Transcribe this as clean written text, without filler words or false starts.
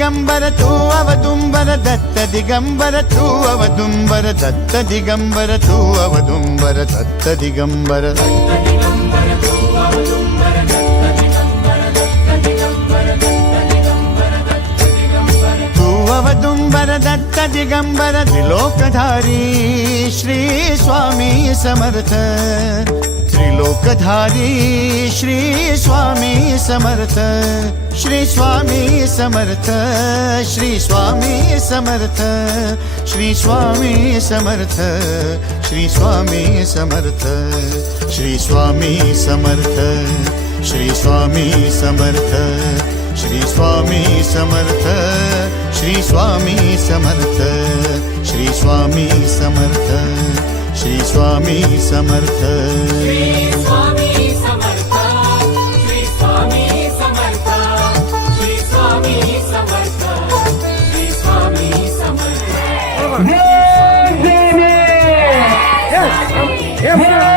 Digambar Tu अवदुंबर Datta Digambar Tu अवदुंबर Datta Digambar Tu अवदुंबर Datta Digambar Tu अवदुंबर Datta Digambar त्रिलोकधारी Shri Swami Samarth त्रिलोकधारी Shri Swami Samarth Shri Swami Samarth Shri Swami Samarth Shri Swami Samarth Shri Swami Samarth Shri Swami Samarth Shri Swami Samarth Shri Swami Samarth Shri Swami Samarth Shri Swami Samarth Shri Swami Samarth Shri Swami Samarth Shri Swami Samarth Shri Swami Samarth Shri Swami Samarth Yes!